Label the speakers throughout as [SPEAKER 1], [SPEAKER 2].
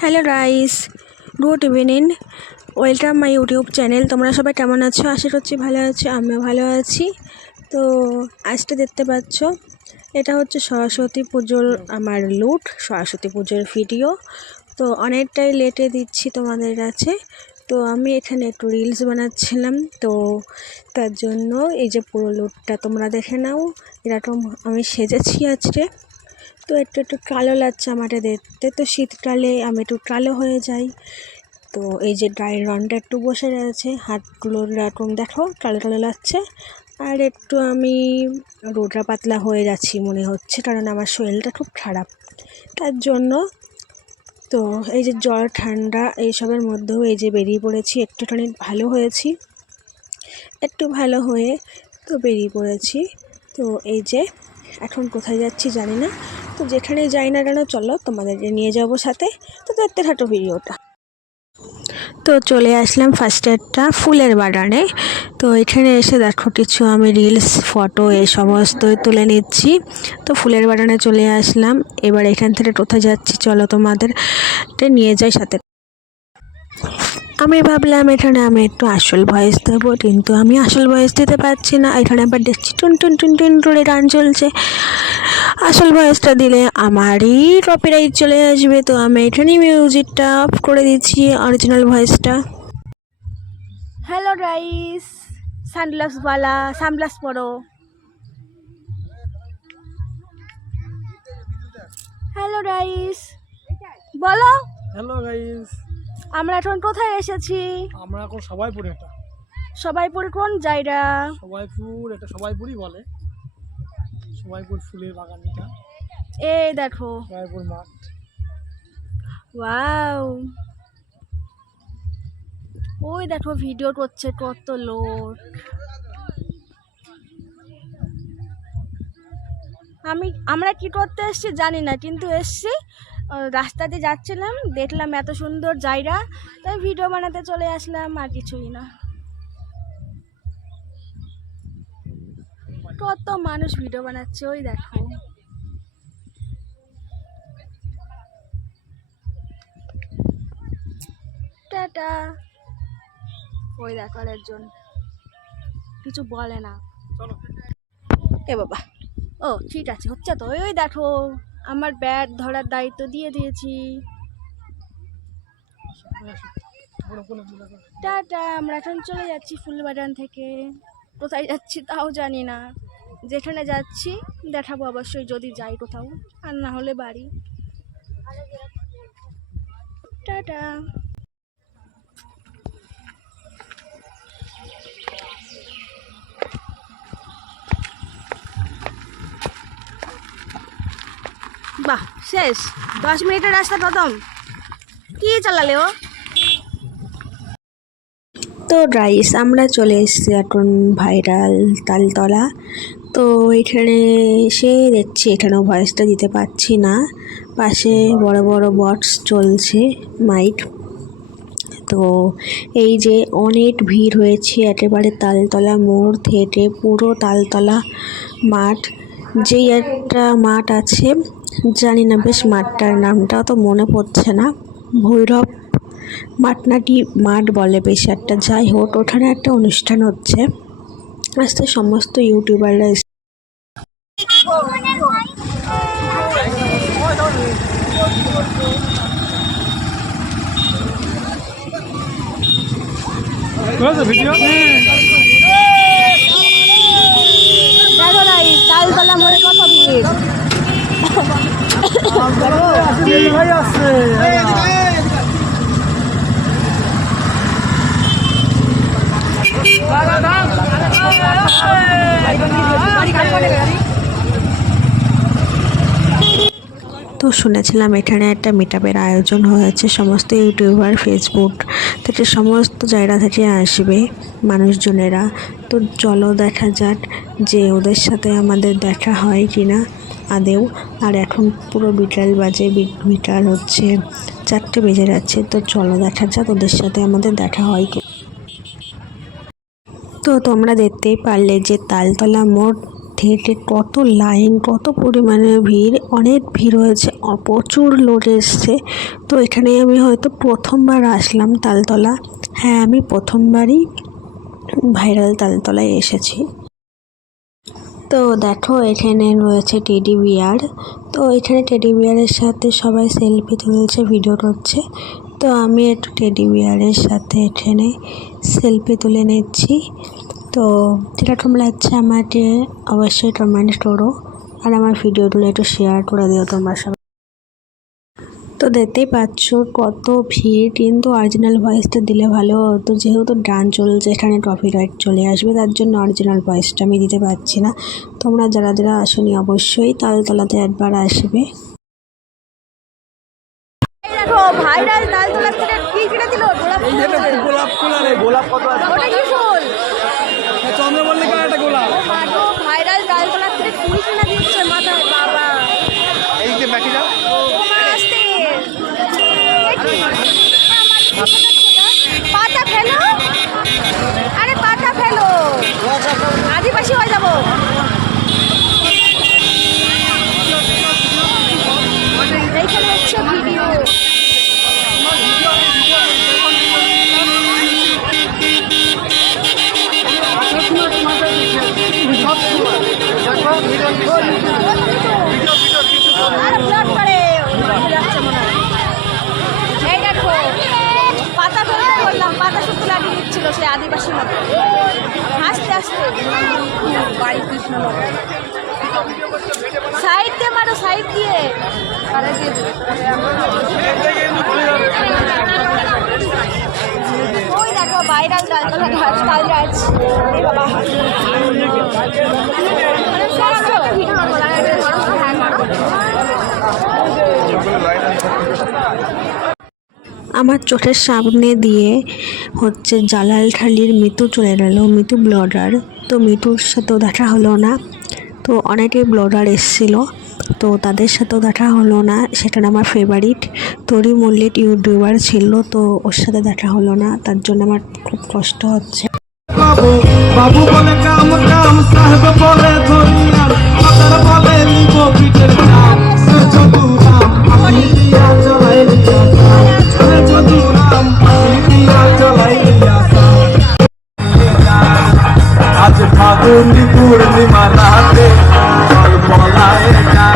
[SPEAKER 1] Hello Rice good evening welcome my YouTube channel তোমরা সবাই কেমন আছো? আশা করছি ভালো আছো, আমিও ভালো আছি। তো, আজকে দেখতে পাচ্ছ, এটা হচ্ছে সরস্বতী পুজোর আমার লুট সরস্বতী পুজোর ভিডিও তো, অনেকটাই লেটে দিচ্ছি তোমাদের কাছে। তো, আমি এখানে একটু রিলস বানাচ্ছিলাম। তো, তার জন্য এই যে পুরো লুটটা তোমরা দেখে নাও। এরকম আমি সেজেছি আজকে। তো একটু একটু কালো লাগছে আমাকে দেখতে। তো শীতকালে আমি একটু কালো হয়ে যাই। তো এই যে গায়ের রঙটা একটু বসে রয়েছে, হাতগুলো এরকম দেখো, কালো কালো লাগছে। আর একটু আমি রোদরা পাতলা হয়ে যাচ্ছি মনে হচ্ছে, কারণ আমার শরীরটা খুব খারাপ। তার জন্য তো এই যে জ্বর ঠান্ডা এইসবের মধ্যেও এই যে বেরিয়ে পড়েছি, একটুখানি ভালো হয়েছি। একটু ভালো হয়ে তো বেরিয়ে পড়েছি। তো এই যে এখন কোথায় যাচ্ছি জানি না। তো যেখানে যাই না কেন, চলো তোমাদেরকে নিয়ে যাব সাথে। তো দেখতে থাকো ভিডিওটা। তো চলে আসলাম ফার্স্ট এডটা ফুলের বাগানে। তো এখানে এসে দেখো কিছু আমি রিলস ফটো এই সমস্তই তুলে নিচ্ছি। তো ফুলের বাগানে চলে আসলাম। এবার এখান থেকে কোথায় যাচ্ছি, চলো তোমাদের নিয়ে যাই সাথে। আমি ভাবলাম এখানে আমি একটু আসল ভয়েস দেবো কিন্তু আমি আসল ভয়েস দিতে পারছি না। এখানে আবার দেখছি টুন টুন টুন টুন করে গান চলছে। আসল ভয়েসটা দিলে আমারই কপিরাইট চলে আসবে তো আমি এখানেই মিউজিকটা অফ করে দিচ্ছি অরিজিনাল ভয়েসটা হ্যালো রাইস সানগ্লাসওয়ালা সানগ্লাস পরো হ্যালো রাইস বলো।
[SPEAKER 2] হ্যালো গাইস
[SPEAKER 1] আমরা এখন কোথায় এসেছি?
[SPEAKER 2] আমরা এখন সবাইপুর এটা
[SPEAKER 1] সবাইপুর কোন জায়গা?
[SPEAKER 2] সবাইপুর এটা সবাইপুরই বলে। সবাইপুর ফুলের বাগান এটা।
[SPEAKER 1] এই দেখো।
[SPEAKER 2] সবাইপুর মাঠ।
[SPEAKER 1] ওয়াও। ওই দেখো ভিডিও করছে কত লোক। আমি আমরা কি করতে এসেছি জানি না কিন্তু এসছি আহ, রাস্তা দিয়ে যাচ্ছিলাম দেখলাম এত সুন্দর জায়গা তাই ভিডিও বানাতে চলে আসলাম আর কিছুই না। কত মানুষ ভিডিও বানাচ্ছে ওই দেখো। টাটা। ওই দেখো একজন কিছু বলে না। এ বাবা। ও ঠিক আছে। হচ্ছে তো ওই দেখো। আমার ব্যাট ধরার দায়িত্ব দিয়ে দিয়েছি। টাটা, আমরা এখন চলে যাচ্ছি ফুলবাগান থেকে। কোথায় যাচ্ছি তাও জানি না। যেখানে যাচ্ছি, দেখাবো অবশ্যই যদি যাই কোথাও, আর না হলে বাড়ি। টাটা। বাহ, শেষ। দশ মিনিটের রাস্তা প্রথম। কি চালালে ও? তো রাইস আমরা চলে এসেছি এখন ভাইরাল তালতলা। তো এখানে এসে দেখছি, এখানেও ভয়েসটা দিতে পারছি না। পাশে বড় বড় বটস চলছে মাইক তো এই যে অনেক ভিড় হয়েছে, একেবারে তালতলা মোড় থেকে পুরো তালতলা মাঠ। যেই একটা মাঠ আছে জানি না বেশ মাঠটার নামটা তো মনে পড়ছে না। ভৈরব মাটনাটি মাঠ বলে বেশ একটা। যাই হোক, ওখানে একটা অনুষ্ঠান হচ্ছে। আজকে সমস্ত ইউটিউবাররা এসে তো শুনেছিলাম এখানে একটা মিটআপের আয়োজন হয়েছে, সমস্ত ইউটিউবার ফেসবুক থেকে সমস্ত জায়গা থেকে আসবে মানুষজনেরা। তো চলো দেখা যাক যে ওদের সাথে আমাদের দেখা হয় কি না আদেও। আর এখন পুরো বিকাল বাজে, বি- বিকাল হচ্ছে চারটে বেজে যাচ্ছে। তো চলো দেখা যাক, ওদের সাথে আমাদের দেখা হয় কি। তো তোমরা দেখতেই পারলে যে তালতলা মোড় হেঁটে কত লাইন, কত পরিমাণে ভিড়, অনেক ভিড় হয়েছে, প্রচুর লোক এসছে। তো এখানে আমি হয়তো প্রথমবার আসলাম তালতলা। হ্যাঁ আমি প্রথমবারই ভাইরাল তালতলায় এসেছি। তো দেখো, এখানে রয়েছে টেডি বিয়ার তো এখানে টেডি বিয়ারের সাথে সবাই সেলফি তুলছে ভিডিও করছে। তো আমি একটু টেডি বিয়ারের সাথে এখানে সেলফি তুলে নিচ্ছি। তো কীরকম লাগছে আমাকে অবশ্যই কমেন্ট করো। আর আমার ভিডিওগুলো একটু শেয়ার করে দিও তোমার সবাই। তো দেখতেই পাচ্ছ কত ভিড়। কিন্তু অরিজিনাল ভয়েসটা দিলে ভালো হতো। যেহেতু গান চলছে এখানে কপিরাইট চলে আসবে তার জন্য অরিজিনাল ভয়েসটা আমি দিতে পারছি না। তোমরা যারা যারা আসনি অবশ্যই তালতলাতে একবার আসবে।
[SPEAKER 3] দেখো ভাইরাল তালতলা থেকে কি কিনে দিল গোলাপ
[SPEAKER 2] গোলাপ কত
[SPEAKER 3] আসছে মারো সাইড দিয়ে। ওই দেখো বাইরাল ডালতলা ঘাট কাল রাজ বাবা।
[SPEAKER 1] আমার চোখের সামনে দিয়ে হচ্ছে জালাল ঠালির মিতু চলে গেল মিতু ব্লডার তো মিতুর সাথেও দেখা হলো না। তো অনেকেই ব্লডার এসেছিল। তো তাদের সাথেও দেখা হলো না। সেটা আমার ফেভারিট তরি মল্লিক ইউটিউবার ছিল, তো ওর সাথে দেখা হলো না। তার জন্য আমার খুব কষ্ট হচ্ছে।
[SPEAKER 4] বাবু বলে কাম কাম, সাহেব বলে তুমি পূর্ণিমা রাতে বলায় না।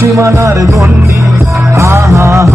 [SPEAKER 4] সীমানার গন্ডি হা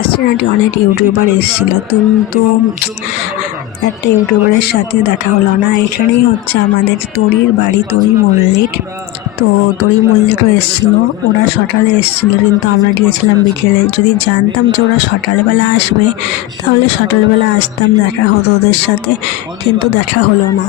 [SPEAKER 1] আস্ট্রেনাটি অনেক ইউটিউবার এসেছিল। কিন্তু একটা ইউটিউবারের সাথে দেখা হলো না। এখানেই হচ্ছে আমাদের তরির বাড়ি, তরি মল্লিক। তো তরি মল্লিকও এসেছিল। ওরা সকালে এসেছিল, কিন্তু আমরা গিয়েছিলাম বিকেলে। যদি জানতাম যে ওরা সকালবেলা আসবে, তাহলে সকালবেলা আসতাম, দেখা হতো ওদের সাথে, কিন্তু দেখা হলো না।